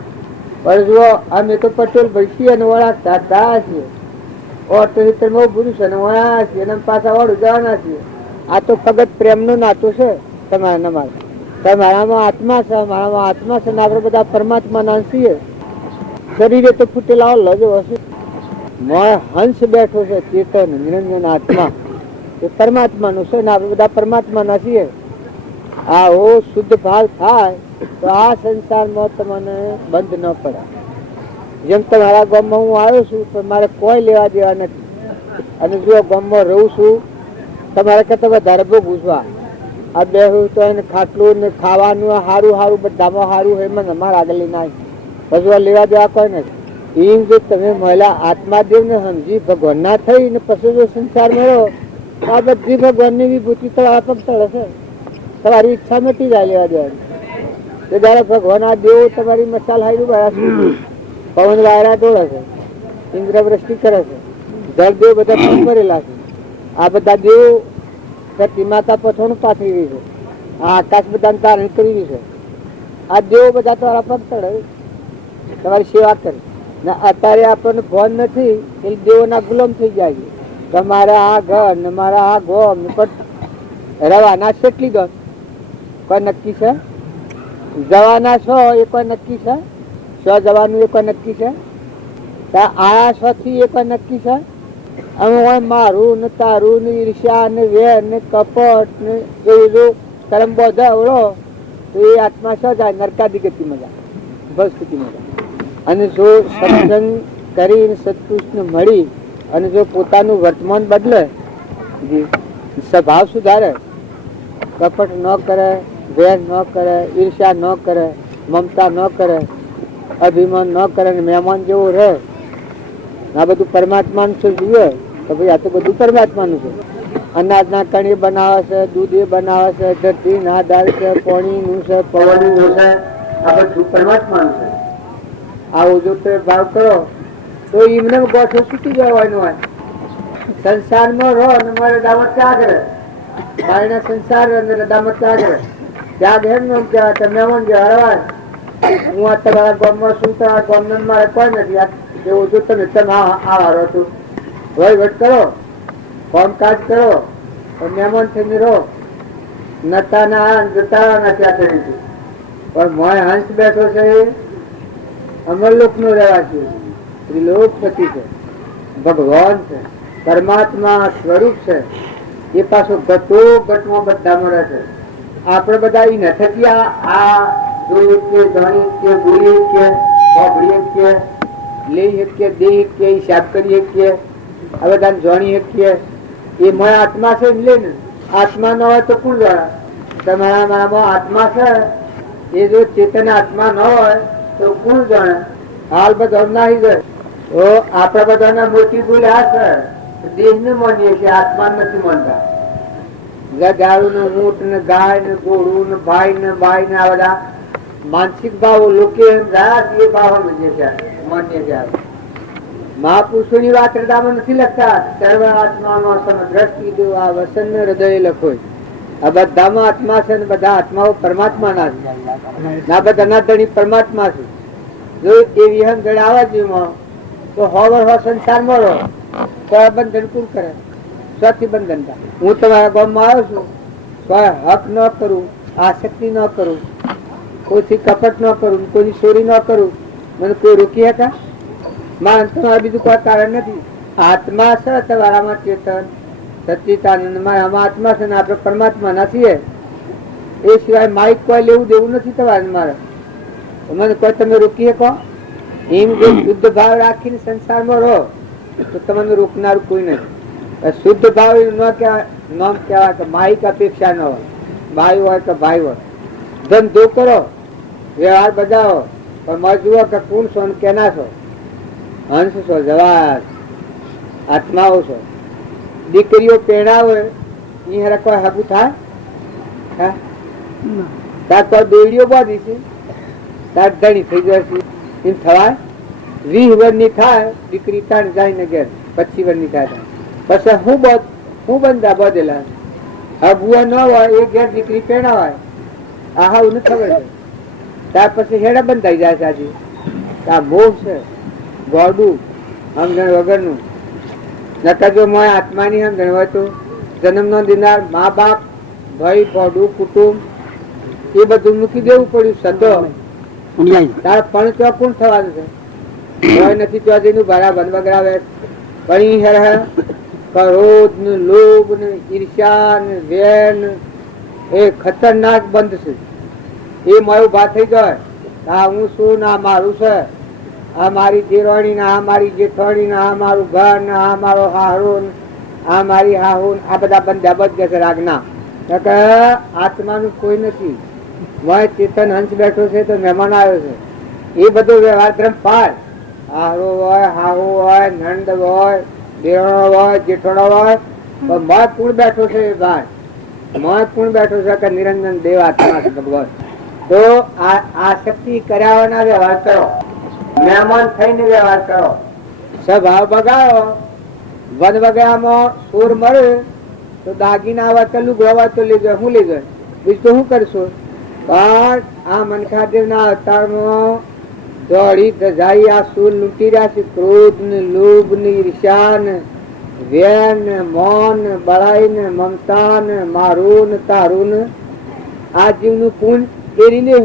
પણ જુઓ અમે તો પટેલ ભાઈ છીએ અને વળાતા છીએ, પુરુષ અને વળા છીએ અને પાછા વાળું જવાના છીએ. આ તો ફગત પ્રેમનો નાતો છે તમારા મારે. મારામાં આત્મા છે, મારામાં આત્મા છે ને આપણે બધા પરમાત્મા ના છીએ. શરીરે તો ફૂટેલા લજો હશે. હંસ બેઠો છે ચેતન નિરંજન આત્મા, એ પરમાત્માનું છે ને આપણે બધા પરમાત્માના છીએ. આવો શુદ્ધ ભાવ થાય તો આ સંસારમાં તમને બંધ ન પડે. જેમ તમારા ગામમાં હું આવ્યો છું તો મારે કોઈ લેવા દેવા નથી. અને જો ગામમાં રહું છું તમારે કરતા વધારે ભોગવું છું. આ બેહું તો એને ખાટલું ને ખાવાનું સારું સારું બધામાં સારું હોય, મને અમારા આગળ લઈને આવી પછી લેવા દેવા કોઈ નથી. એમ જો તમે મહિલા આત્માદેવ ને સમજી ભગવાન ના થઈ ને પછી જો સંસારમાં રહો, આ બધી ભગવાનની વિભૂતિ તમારા પગ તળે છે. તમારી ઈચ્છા મટી જાય લેવા દેવાની. એ જયારે ભગવાન આ દેવો તમારી મસાલ હારી પવન વાયરા દોડે છે, ઇન્દ્ર વૃષ્ટિ કરે છે, જળદેવ બધા ભરેલા છે. આ બધા દેવો ધરતી માતા પથોણું પાથરી રહી છે, આ આકાશ બધાને ધારણ કરી રહી છે. આ દેવો બધા તમારા પગ તળે તમારી સેવા કરે. ને અત્યારે આપણને ભોન નથી એટલે દેવોના ગુલામ થઈ જાય છે. તમારે આ ઘર ને મારા આ ગોમ રવાના કેટલી ગમ કોઈ નક્કી છે? જવાના છો એ કોઈ નક્કી છે? સ્વ જવાનું એ કોઈ નક્કી છે? આયા સ્વથી એ કોઈ નક્કી છે? અમે મારું ને તારું ને ઈર્ષ્યા ને વેર ને કપટ ને એવું જો કર્મ બોધા અવળો તો એ આત્મા શું જાય? નરકાદી ગતિમાં જાય, ભસ સ્થિતિમાં જાય. અને જો સત્સંગ કરીને સત્પુરુષને મળી અને જો પોતાનું વર્તમાન બદલે, સ્વભાવ સુધારે, કપટ ન કરે, વેર ન કરે, ઈર્ષ્યા ન કરે, મમતા ન કરે, અભિમાન ન કરે, મહેમાન જેવો રહે, આ બધું પરમાત્માનું છે જોઈએ તો ભાઈ આ તો બધું પરમાત્માનું છે. અનાજના કણી બનાવે છે, દૂધ એ બનાવે છે, ધરતી ના દાળ છે, પાણીનું છે, પવનનું છે, આ બધું પરમાત્માનું છે. આવું જો તમે ભાવ કરો તો એમને ગોઠો છૂટી જવાનું હોય. સંસારમાં રહો અને મારે દામત ત્યાગ રહે, મારે સંસાર અને દામત ત્યાગ રહે. ત્યાગ એમ નો કહેવાય મહેમાન જે હરવાય. હું આ તમારા ગામમાં શું તમારા ગામમાં મારે કોઈ નથી. એવું જો તમે આવારો છો, વહીવટ કરો, કામકાજ કરો, મહેમાન થઈને રહો, નતા ના જતા નથી. પણ મોય હંસ બેઠો છે અમરલોક નો રહેવાસી, ત્રિલોકપતિ છે, ભગવાન છે, પરમાત્મા સ્વરૂપ છે. એ પાછો ઘટો ઘટમાં બધામાં રહે છે. આપણે બધા એ નથી આ જોઈ કે જાણી કે બોલી કે સાંભળીએ કે લઈ શકીએ દઈ શકીએ હિસાબ કરી શકીએ આ બધાને જાણી શકીએ. એ મોય આત્મા છે લે ને. આત્મા ન હોય તો કોણ જાણે? તમારા મારામાં આત્મા છે, એ જો ચેતન આત્મા ન હોય તો કોણ જાણે? હાલ બધા નાહી જાય. તો આપણા બધાના મોટી ભૂલ આ છે, દેહ ને માનીએ છીએ, આત્મા નથી માનતા. ગધાડું ને ઊંટ ને ગાય ને ઘોડું ને ભાઈ ને બાઈ ને આ બધા માનસિક ભાવો લોકો એ ભાવ માન્ય છે. મહાપુરુષો ની વાત હૃદયમાં નથી લખતા. સર્વ આત્માનો સમદ્રષ્ટિ દેવા વસન હૃદય લખો. આ બધામાં આત્મા છે ને બધા આત્માઓ પરમાત્મા ના છે. ના બધા અનાદરણી પરમાત્મા છે. જો એ વિહંગ ગણાવા જેમાં તો હોવર હો સંસારમાં રહો તો બંધન કોણ કરે? સ્વથી બંધન થાય. હું તમારા ગામમાં આવ્યો છું, કોઈ હક ન કરું, આસક્તિ ન કરું, કોઈથી કપટ ન કરું, કોઈની ચોરી ન કરું, મને કોઈ રોકી હતા? માન તમારે બીજું કોઈ કારણ નથી. આત્મા છે તમારામાં ચેતન સચ્ચિદાનંદ મારામાં આત્મા છે ને આપણે પરમાત્મા ના છીએ. એ સિવાય માઇક કોઈ લેવું દેવું નથી તમારે મારે. મને કોઈ તમે રોકી શકો? એમ જો શુદ્ધ ભાવ રાખીને સંસારમાં રહો તો તમને રોકનારું કોઈ નથી. શુદ્ધ ભાવ નામ કહેવાય કે માઇક અપેક્ષા ન હોય, ભાઈ હોય કે ભાઈ હોય. ધંધો કરો, વ્યવહાર બજાવો, પણ મત જુઓ કે કોણ છો કેના છો? હંસ છો, જવાસ આત્માઓ છો. દીકરીઓ પહેણાવે એ હેરા કોઈ હગું થાય? તાર કોઈ દોડીઓ બાંધી છે, તાર ધણી થઈ જશે એમ થવાય? 20 વર્ષની થાય દીકરી તાણ જાય ને ઘેર, 25 વર્ષની થાય પછી હું બંધા બધેલા હગુआ ન હોય એ ઘેર દીકરી પહેણાવાય. આ હાવ ને ખબર છે. ત્યાર પછી હેડા બંધાઈ જાય છે. આજે આ મોહ છે, ગોડું સમજણ વગરનું. નકર જો મોય આત્માની સમજણ હોય તો જન્મ નો દિનાર મા બાપ ભાઈ ગોડું કુટુંબ એ બધું મૂકી દેવું પડ્યું. સદો તાર પણ તો કોણ થવાનું છે? નથી તો હજી ભરા બન બગડાવે. પણ હેર ક્રોધ ને લોભ ને ઈર્ષ્યા ને વેર એ ખતરનાક બંધ છે. એ મારું ઉભા થઈ જાય. આ હું શું ના મારું છે, આ મારી દેરાણી ને આ મારી જેઠાણી ને આ મારું ઘર ને આ મારો હારો આ મારી હાહુ આ બધા બંધા બંધ જશે રાજના. આત્માનું કોઈ નથી. મોય ચેતન હંસ બેઠો છે તો મહેમાન આવ્યો છે. એ બધો વ્યવહાર ધર્મ પાર હારો હોય હાહુ હોય નંદ હોય દેરાણો હોય જેઠાણો હોય પણ મત કોણ બેઠો છે? એ ભાઈ મત કોણ બેઠો છે કે નિરંજન દેવ આત્મા છે ભગવાન. તો આ શક્તિ કર્યાવાના વ્યવહાર કરો, મહેમાન થઈને વ્યવહાર કરો. સ્વભાવ બગાડો. વન વગડામાં સુર મળે તો દાગીના આવે તો લુગડો આવે તો લઈ જાય. હું લઈ જાય બીજું તો શું કરશો? પણ આ મનખાદેવ ના અવતારમાં દોડી ધજાઈ આ સુર લૂંટી રહ્યા છે. ક્રોધ ને લોભ ને ઈર્ષ્યા ને વેર ને મોન ને બળાઈ ને મમતા ને મારું ને તારું ને આ જીવનું પૂન એરીને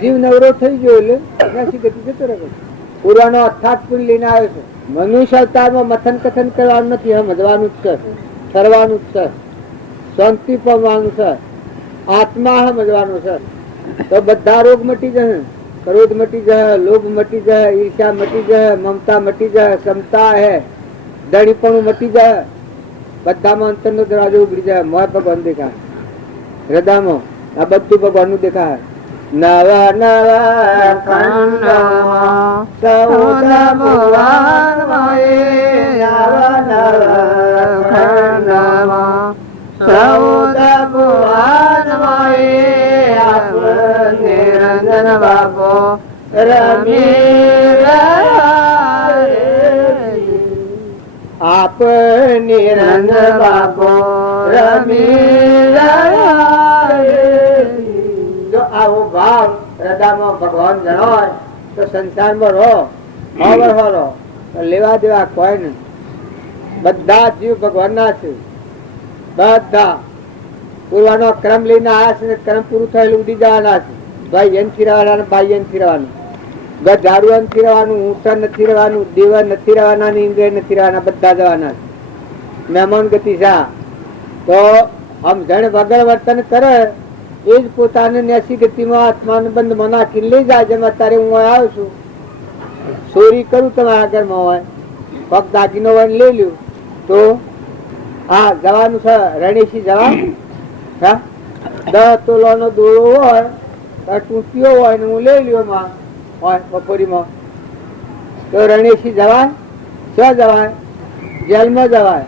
જીવ નવરો થઈ ગયો એટલે ગતિ જતો રહે. પૂર્વાનો અથાત પૂન લઈને આવે છે. મનુષ્ય અવતારમાં મથન કથન કરવાનું નથી, સમજવાનું જ છે, ઠરવાનું જ છે, શાંતિ પામવાનું છે, આત્મા સમજવાનું છે. તો બધા રોગ મટી જશે. ક્રોધ મટી જાય, લોભ મટી જાય, ઈર્ષ્યા મટી જાય, મમતા મટી જાય, ક્ષમતા હે દણીપણું મટી જાય. બધામાં અંતર નો દરવાજો ઉગડી જાય. મોય ભગવાન દેખાય હૃદયમાં. આ બધું ભગવાન નું દેખાય. નવા નવા ખંડમાં સૌદ ભુવન નવા નવા ખંડમાં સૌદ ભુવન નિરંજન બાપો રમી આપ નિરંજન બાપો રમી. જો આવો ભાવ હૃદયમાં ભગવાન જણાય તો સંસારમાં રહો, રહો લેવા દેવા કોઈ નહીં. બધા જીવ ભગવાન ના છે. બધા પૂર્વાનો ક્રમ લઈને આવ્યા છે, ક્રમ પૂરું થયેલું ઉડી જવાના છે. ભાઈ એનથી રહેવાનું, ભાઈ એનથી રહેવાનું, ગધારું એનથી રહેવાનું, ઊંચા નથી રહેવાનું, દેવા નથી રહેવાના, ઇન્દ્રિય નથી રહેવાના, બધા જવાના. મહેમાન ગતિ જા તો સમજણ વગર વર્તન કરે એ જ પોતાને નેસી ગતિમાં આત્માને બંધમાં નાખીને લઈ જાય. જેમ અત્યારે હું આવ્યો છું, ચોરી કરું તમારા ઘરમાં હોય, પગ દાગીનો હોય લઈ લ્યું તો હા જવાનું છે રણેશી જવા. 10 તોલાનો દોડો હોય તૂટ્યો હોય ને હું લઈ લ્યો માં હોય બપોરીમાં તો રણેશી જવાય? ક્યાં જવાય? જેલમાં જવાય.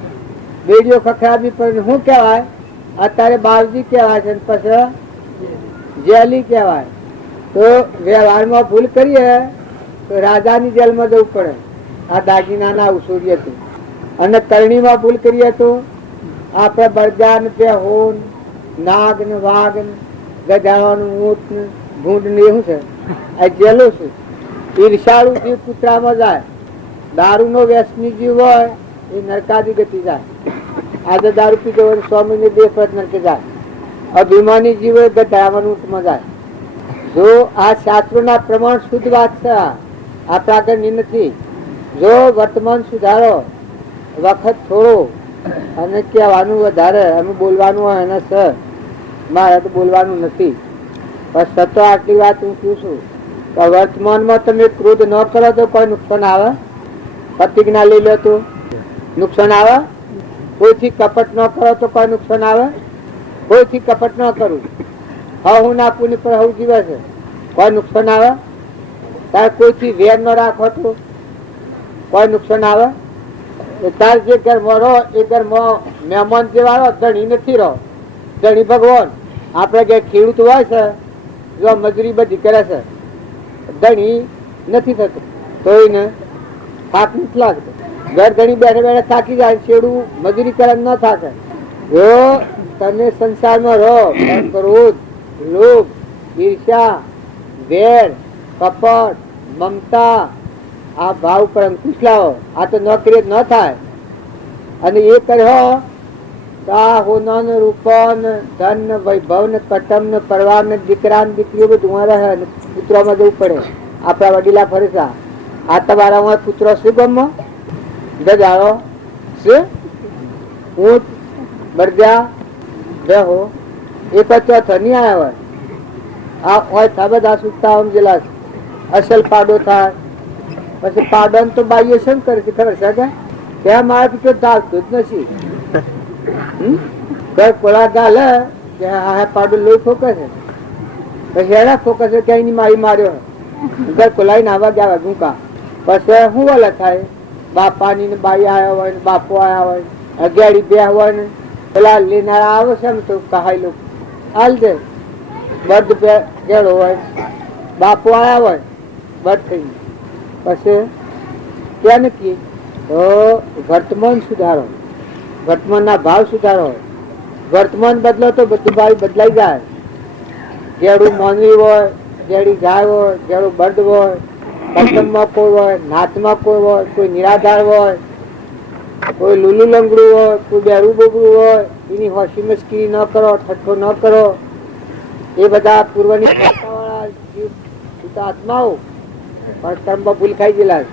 બેડીઓ ખખડાવી પણ શું કહેવાય? અત્યારે બાવજી કહેવાય છે પછી જેલી કહેવાય. તો વ્યવહારમાં ભૂલ કરીએ તો રાજાની જેલમાં જવું પડે. આ દાગીનાના ઉછોડીએ તો. અને કરણીમાં ભૂલ કરીએ તો આપણે બળદા ને બેહોન, નાગ ને વાઘ ને ગધાવાનું ઊંટ ને ભૂંડ ને એવું છે આ જેલો છે. ઈર્ષાળુ જીવ કૂતરામાં જાય, દારૂ નો વ્યસની જીવ હોય એ નરકાદી ગતિ જાય. આજે દારૂ પીધો હોય 100 મહિને 2 ફરજ નરકે જાય. અભિમાની જીવ હોય ગધાવાનું ઊંટમાં જાય. જો આ શાસ્ત્રોના પ્રમાણ શુદ્ધ વાત છે, આ પ્રાગણ્ય નથી. જો વર્તમાન સુધારો, વખત થોડો અને કહેવાનું વધારે, અમે બોલવાનું હોય એને સર મારે તો બોલવાનું નથી. બસ સતો આટલી વાત હું કહું છું કે વર્તમાનમાં તમે ક્રોધ ન કરો તો કોઈ નુકસાન આવે? પ્રતિજ્ઞા લઈ લો તો નુકસાન આવે? કોઈથી કપટ ન કરો તો કોઈ નુકસાન આવે? કોઈથી કપટ ન કરું, હા હું ના પુની પર હું જીવે છે, કોઈ નુકસાન આવે? તારે કોઈથી વેર ન રાખો તો કોઈ નુકસાન આવે? તાર જે ઘરમાં રહો એ ઘરમાં મહેમાન જેવા રહો, ધણી નથી રહો. ધણી ભગવાન. આપણે કે ખેડૂત હોય છે જો મજૂરી બધી કરે છે, ધણી નથી થતું તો એને થાક નથી લાગતો. ઘર ધણી બેઠા બેઠા થાકી જાય, છેડું મજૂરી કરે ન થાકે. જો તમે સંસારમાં રહો, ક્રોધ, લોભ, ઈર્ષા, વેર, કપટ, મમતા આ ભાવ પર અંકુશ લાવો. આ તો નોકરી ન થાય. અને એ કર્યો તો આ હોનાન રૂપન ધન વૈભવ ને કટમ ને પરવાર ને દીકરા ને દીકરીઓ બધું રહે ને પુત્રોમાં જવું પડે. આપણા વડીલા ફરસા આ તમારા પુત્રો શું ગમમાં ગજાળો શું ઊંટ બરજા બેહો એક ચોથો નહીં આવ્યા હોય. આ હોય થા બધા સુતા સમજેલા અસલ પાડો થાય. પછી પાડો તો બાઈએ શું કરે છે ખબર છે કે ત્યાં મારા પીછો ધાવતું જ નથી. કોળા ગાલે કે હા પાડો લોહી ફોકે છે, પછી એના ફોકે છે ક્યાંય ની મારી માર્યો ઘર કોલાઈ નાવા ગયા ઘૂંકા. પછી શું ઓલા થાય? બાપાની ને બાઈ આવ્યા હોય ને બાપો આવ્યા હોય, અગિયારી બે હોય ને પેલા લેનારા આવે છે ને તો કહાઈ લોકો હાલ દે. બધ ગેડો હોય, બાપો આવ્યા હોય બધ થઈ. પછી ત્યાં નક્કી તો વર્તમાન સુધારો, વર્તમાન ના ભાવ સુધારો. વર્તમાન બદલો તો બધું ભાવ બદલાઈ જાય. જેડું મોનવી હોય, જેડી ગાય હોય, જેડું બળદ હોય, પતંગમાં કોઈ હોય, નાચમાં કોઈ હોય, કોઈ નિરાધાર હોય, કોઈ લુલું લંગડું હોય, કોઈ બેરું બગડું હોય. એની હોશી મસ્કરી ન કરો, ઠઠ્ઠો ન કરો. એ બધા પૂર્વની વાળા આત્માઓ પણ કર્મમાં ભૂલ ખાઈ ગયેલા.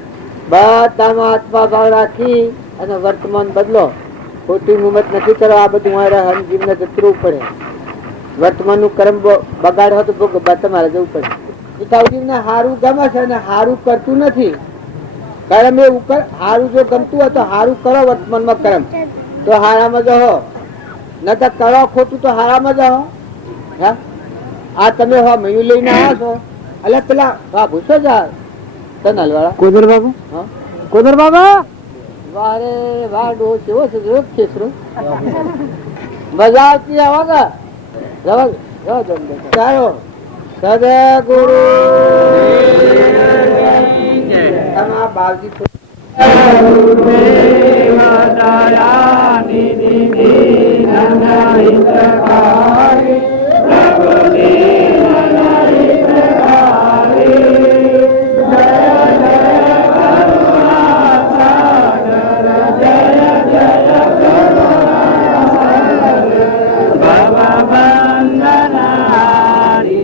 બધામાં આત્મા ભાવ રાખી અને વર્તમાન બદલો. ખોટી મુમત નથી કરો. આ બધું મારા જીવને જતરવું પડે. વર્તમાન નું કર્મ બગાડ હોય તો તમારે જવું પડે. ને હારું ગમે છે ને હારું કરતું નથી. કર્મ એવું કર, હારું જો ગમતું હોય તો હારું કરો વર્તમાનમાં કર્મ તો હારામાં જહો, ન તો કરો ખોટું તો હારામાં જહો. હા આ તમે હો મયું લઈને આવ્યા છો એટલે પેલા બાબુ શું જા તનલ વાળા કોદર બાબા. હા કોદર બાબા વારે વાહ ડો કેવો છે જો ખેસરો મજા આવતી આવા ચાલો સદગુરુ બાવજી Baba Bandana Hari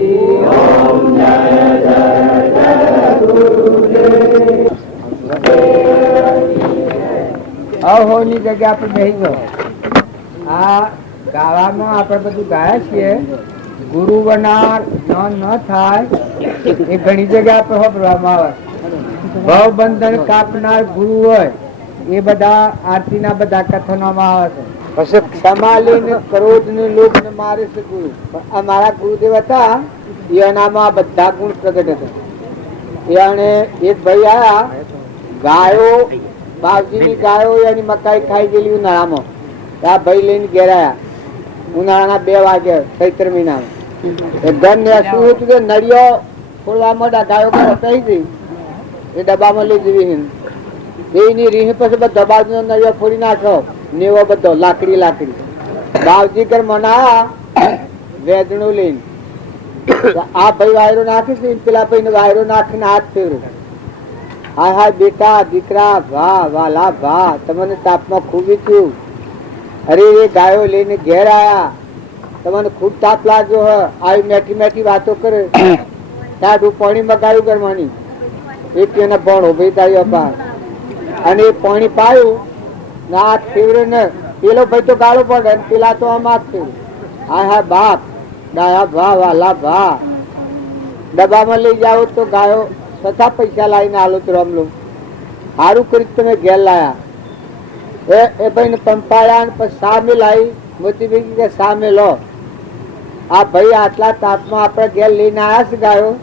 Om હોની જગ્યા પર બેસી ગયો. આ ગાવામાં આપણે બધું ગાયા છીએ, ગુરુ બનાર ન થાય એ ઘણી જગ્યા પર વાપરવામાં આવે. ભવ બંધન કાપનાર ગુરુ હોય એ બધા આરતીના બધા કથનમાં આવે છે. પછી ક્ષમા લઈને ક્રોધ ને લોભ ને મારે છે ગુરુ. અમારા ગુરુદેવ હતા એનામાં બધા ગુણ પ્રગટ હતા. એને એક ભાઈ આયા, ગાયો બાપજીની ગાયો એની મકાઈ ખાઈ ગયેલી ઉનાળામાં. આ ભાઈ લઈને ઘેર આયા ઉનાળાના 2 વાગે ચૈત્ર મહિનામાં. ઘર ને શું હતું કે નળિયો ફોડવા માંડા, ગાયો થઈ ગઈ એ ડબ્બામાં લઈ જવી. એની રીહ પછી બધો બાજુનો નળિયો ફોડી નાખ્યો નેવો બધો લાકડી. બાપજી ઘર મનાયા વેદણું લઈને. આ ભાઈ વાયરો નાખીશ ને પેલા ભાઈ વાયરો નાખીને હાથ ફેરો. હા બેટા દીકરા ભા વાલા ભા તમને તાપમાં ખૂબ થયું. અરે એ ગાયો લઈને ઘેર આયા, તમને ખૂબ તાપ લાગ્યો હે. આવી મેઠી મેઠી વાતો કરે. સાડું પાણી મગાવ્યું ગરમાની એક એના ભણ ઉભી થાય બહાર અને એ પાણી પાયું ને હાથ ફેવરે ને પેલો ભાઈ તો ગાળો પડે પેલા તો આમ હાથ ફેવરે. હા બાપ ડાયા ભા વાલા ભા ડબ્બામાં લઈ જાઓ તો ગાયો તથા પૈસા લાવીને આલો તો રમલો. સારું કરી તમે ઘેર લાયા. એ ભાઈ ને પંપાયા પછી સામે લાવી મોતી ભાઈ કે સામે લો. આ ભાઈ આટલા તાપમાં આપડે ઘેર લઈને આવ્યા છે ગાયો.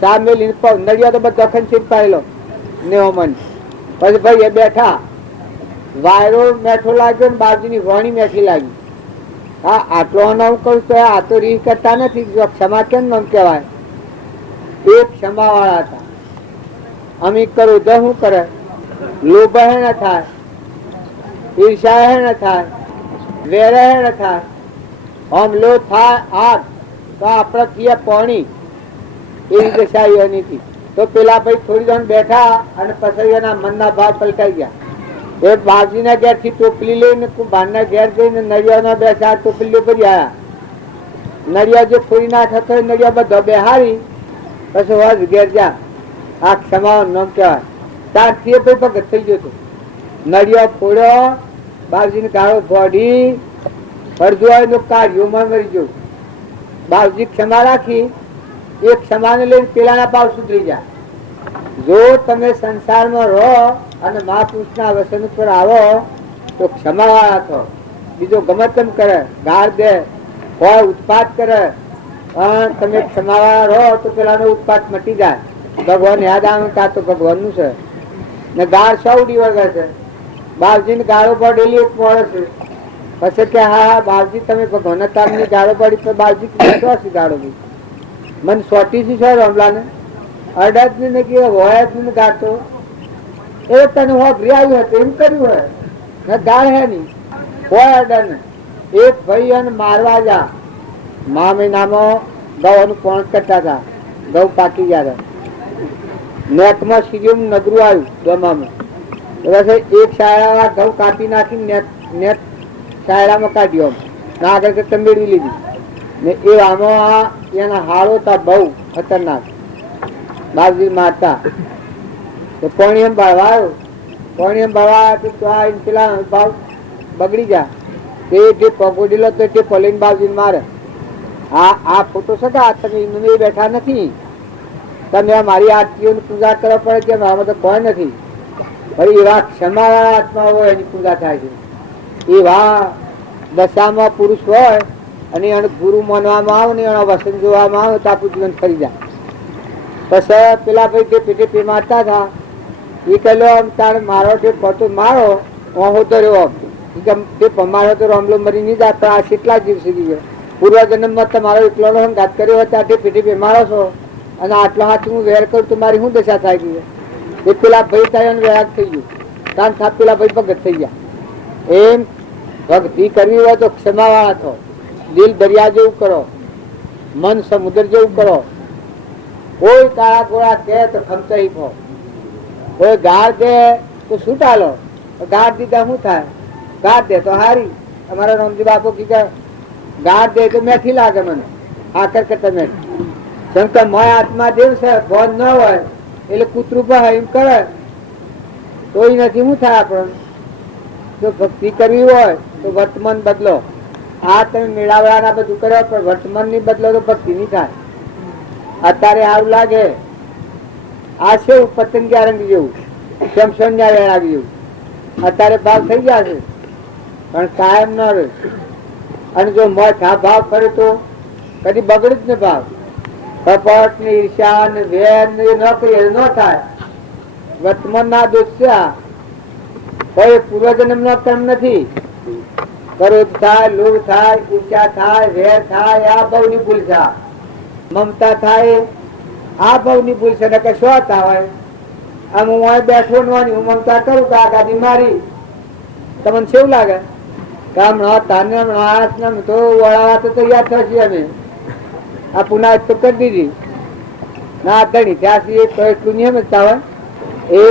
સામે લઈને નડિયા તો બધો ખંચી પાડેલો નેવો મન. પછી ભાઈ એ બેઠા, વાયરો મેઠો લાગ્યો ને બાજુની વાણી મેઠી લાગી. હા આટલો નામ કરું તો આ તો રીહ કરતા નથી. જો ક્ષમા કેમ નામ કહેવાય? એ ક્ષમા વાળા હતા. અમી કરું તો શું કરે? લોભ હે ન થાય, ઈર્ષા હે ન થાય, વેર હે ન થાય. આમ લો થાય આગ તો આપડે થયા પાણી એવી દશાઈઓની હતી. તો પેલા ભાઈ થોડી જણ બેઠા અને પછી એના મનના ભાવ પલટાઈ ગયા. એ બાજીના ઘેર થી ટોપલી લઈને બારના ઘેર જઈને નળિયા બેસા ટોપલીઓ ભરી આવ્યા. નળિયા જે ફોડી નાખતો નળિયા બધો બેહારી પછી વાજ ઘેર જા. આ ક્ષમા નામ કહેવાય. ત્યારથી એ ભાઈ ભગત થઈ ગયો હતો. નળિયો ફોડ્યો, બાપજીને ગાળો ફોડી અડધું કાઢ્યો મરી ગયો. બાપજી ક્ષમા રાખી. એ ક્ષમાને લઈને પેલાના ભાવ સુધરી જાય. જો તમે સંસારમાં રહો અને મહાપુરુષના વસન ઉપર આવો તો ક્ષમા વાળા થો. બીજો ગમે તેમ કરે, ગાળ દે, હોય ઉત્પાત કરે, પણ તમે ક્ષમા વાળા રહો તો પેલાનો ઉત્પાત મટી જાય. ભગવાન યાદ આવે કા તો ભગવાન નું છે ને ગાળ સૌડી વળગે છે. બાપજીને ગાળો પડેલી એક મોડે છે. પછી કે હા બાપજી તમે ભગવાન તારની ગાળો પડી તો બાપજી શું ગાળો બી મને સોટી છે સર હમણાં અડદ ને કે હોય જ ને ગાતો એ તને હોભરી આવ્યું હતું એમ કર્યું હોય ને ગાળ હે નહી હોય અડદ ને. એક ભાઈ એને મારવા જા. મા મહિનામાં ઘઉં પોણ કરતા હતા. ઘઉં પાકી ગયા હતા. નેકમાં સીધું નગરું આવ્યું દમામાં. એક શાળા ઘઉં કાપી નાખી નેટ શાળામાં કાઢ્યો ના આગળ કરતા મેળવી લીધી ને એ આમાં એના હાળો હતા બહુ ખતરનાક. બાપજી મારતા તો પાણી એમ ભરવા આવ્યો. પાણી એમ ભરવા આવ્યો તો પેલા ભાવ બગડી જાય. તે જે પગોડેલો તો તે પલીને બાપજીને મારે. આ ફોટો સગા તમે બેઠા નથી. તમે મારી આરતીઓની પૂજા કરવા પડે કે આમાં તો કોઈ નથી. ફરી એવા ક્ષમા વાળા આત્મા હોય એની પૂજા થાય છે. એવા દશામાં પુરુષ હોય અને એને ગુરુ માનવામાં આવે ને એના વસન જોવામાં આવે તો આપણું જીવન ફરી જાય. પછી પેલા ભાઈ જે પેટે મારતા હતા એ કહ્યું તારે મારો જે પતો મારો હું તો રહ્યો મારો તો રમલો મરી નહીં જતા. આ કેટલા જીવ સુધી ગયો. પૂર્વ જન્મમાં તમારો એકલો ઘાત કર્યો હોય ત્યાં પેટે મારો છો અને આટલો હાથ હું વેર કરું તો મારી શું દશા થાય ગઈ? એ પેલા ભાઈ થાય અને વેરાગ થઈ ગયું. તાન થાપ પેલા ભાઈ ભગત થઈ ગયા. એમ ભક્તિ કરવી હોય તો ક્ષમા વાળા થો. દિલ દરિયા જેવું કરો, મન સમુદ્ર જેવું કરો. કોઈ કાળા ગોળા કે તો ખમચાઈ પો, કોઈ ગાળ દે તો શું ચાલો? ગાળ દીધા શું થાય? ગાળ દે તો હારી. અમારા રામજી બાપુ કીધા ગાળ દે તો મેઠી લાગે મને આકર કરતા મેઠી. શંકર મોય આત્મા દેવ છે ભોજ ન હોય એટલે કૂતરું પર એમ કરે તોય નથી શું થાય આપણને? જો ભક્તિ કરવી હોય તો વર્તમાન બદલો. આ તમે મેળાવડાના બધું કરો પણ વર્તમાન ની બદલો તો ભક્તિ નહીં થાય. અત્યારે આવું લાગે આ છે પતંગિયા રંગ જેવું, સમસોનિયા વેળા જેવું. અત્યારે ભાવ થઈ ગયા છે પણ કાયમ ન રહે. અને જો મોત આ ભાવ કરે તો કદી બગડે જ ને ભાવ. કપટ ને ઈર્ષ્યા ને વેર ને ન કરીએ ન થાય. વર્તમાન ના દોષ છે આ. કોઈ પૂર્વજન્મ નો કર્મ નથી. ક્રોધ થાય, લોભ થાય, ઈર્ષ્યા થાય, વેર થાય, આ ભાવ ની ભૂલ છે. મમતા થાય આ ભાવ ની ભૂલ છે. ને કે શું થાય આમ હું અહીં બેઠો નવાની હું મમતા કરું કે આ ગાડી મારી તમને કેવું લાગે કે હમણાં તાને હમણાં તો વળાવા તો તૈયાર થશે. અમે આ પુના તો કરી દીધી ના ધણી ત્યાંથી એટલું નહીં સમજતા હોય. એ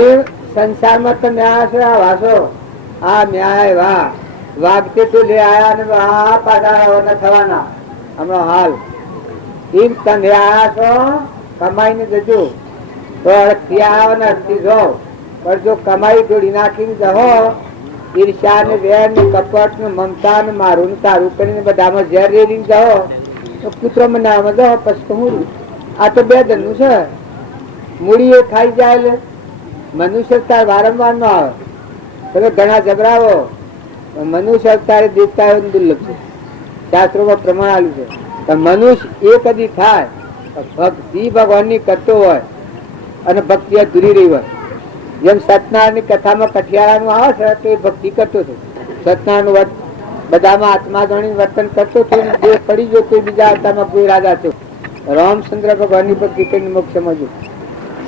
સંસારમાં તમે આ વાસો આ ન્યાય વાહ વાગતે તો લે આયા ને આ પાછા થવાના હમણાં હાલ એમ તમે આયા છો કમાઈને જજો તો અડથી આવો ને અડથી જાઓ. પણ જો કમાઈ જોડી નાખીને જહો ઈર્ષ્યા ને વેર ને કપટ ને મમતા ને મારું ને તારું કરીને બધામાં ઝેર રેડીને જહો તો પુત્ર મનાવવામાં જાઓ. પછી હું આ તો બે ધનનું છે. મૂડી એ ખાઈ જાય એટલે મનુષ્ય અવતાર વારંવાર ન આવે. તમે ઘણા જબરાવો મનુષ્ય અવતારે દેખતા હોય દુર્લભ છે. શાસ્ત્રોમાં પ્રમાણ આવેલું છે. મનુષ્ય એ કદી થાય ભક્તિ ભગવાનની કરતો હોય અને ભક્તિ અધૂરી રહી હોય. જેમ સત્યનારાયણ ની કથામાં કઠિયારાનું આવે છે તો એ ભક્તિ કરતો હતો. સત્યનારાયણ બધામાં આત્મા ગણી વર્તન કરતો હતો. જે પડી ગયો તો બીજા અવતારમાં કોઈ રાજા થયો. રામચંદ્ર ભગવાન ની ભક્તિ કરીને મોક્ષ સમજ્યું.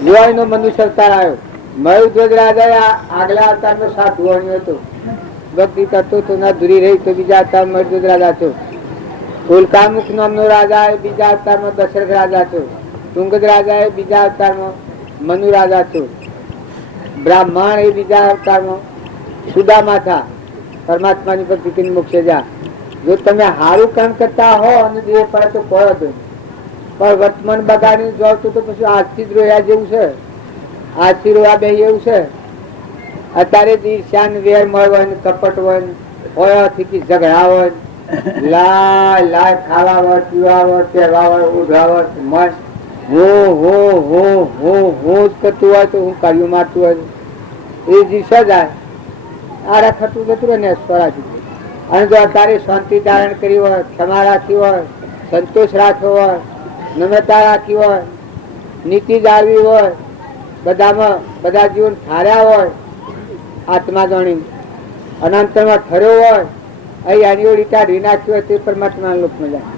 જોવાય નો મનુષ્ય અવતાર આવ્યો. મયુધ્વજ રાજા આગલા અવતાર નો સાધુ હતો. ભક્તિ કરતો હતો ના ધૂરી રહી તો બીજા અવતાર મયુધ્વજ રાજા થયો. ઉલ્કામુખ નામનો રાજા એ બીજા અવતારમાં દશરથ રાજા થયો. તુંગદ રાજા એ બીજા અવતારમાં મનુ રાજા થયો. બ્રાહ્મણ એ બીજા અવતારમાં સુદામા થા. પરમાત્માની ભક્તિ કરીને મોક્ષે જા. જો તમે સારું કામ કરતા હો અને દેહ પડે તો કહો દો. પણ વર્તમાન બગાડીને જાવ તો પછી આજથી જ રોયા જેવું છે. આજથી રોયા બે એવું છે. અત્યારે ઈર્ષ્યા વેર મળવા હોય કપટ હોય ઝઘડા હોય લાય લાય ખાવા હોય પીવા હોય પહેરવા હોય ઉઠવા હોય મસ્ત હું જ કરતું હોય તો હું કાર્યું મારતું હોય એ દિવસે જાય આ રખતું જતું રહે ને સ્વરાજી. અને જો અત્યારે શાંતિ ધારણ કરી હોય, ક્ષમા રાખી હોય, સંતોષ રાખ્યો હોય, નમ્રતા રાખી હોય, નીતિ જાળવી હોય, બધામાં બધા જીવન ઠાર્યા હોય, આત્મા જાણી અનંતરમાં ઠર્યો હોય, અહીં આની કાઢી નાખ્યું હોય તે પરમાત્મા લોકમાં જાય.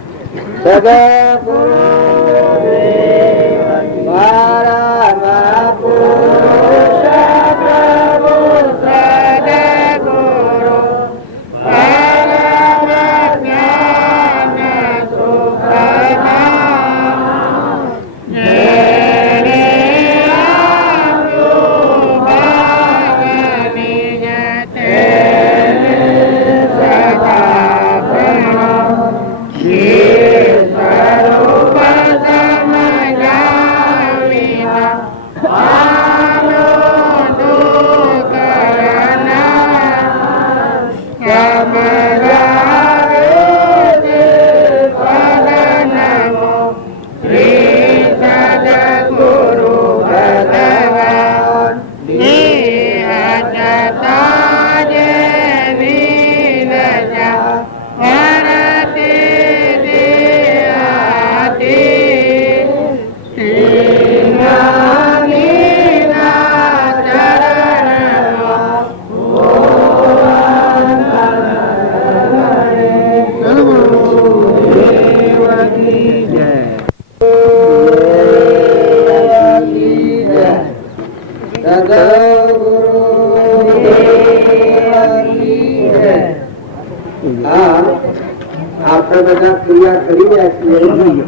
આપણે બધા ક્રિયા કરી રહ્યા છીએ.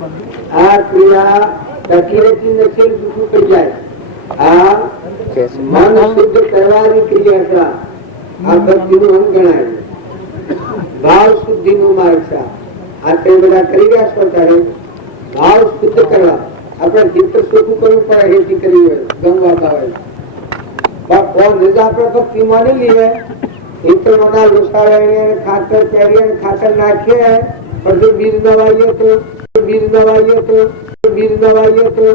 આ ક્રિયા ટકી નશીલ દુઃખ થઈ જાય. આ મન શુદ્ધ કરવાની ક્રિયા છે. આ ભક્તિ નું અંગ ગણાય. ભાવ શુદ્ધિ નું માર્ગ છે. આ તે બધા કરી રહ્યા છો ત્યારે ભાવ શુદ્ધ કરવા આપણે ચિત્ત સુખું કરવું પડે. હેતી કરવી હોય ગમવા ભાવે આપણે ભક્તિ માનેલી હોય ખેતરોના લોસારે ખાતર કેરીએ ખાતર નાખીએ પણ જો બીજ દવાઈએ તો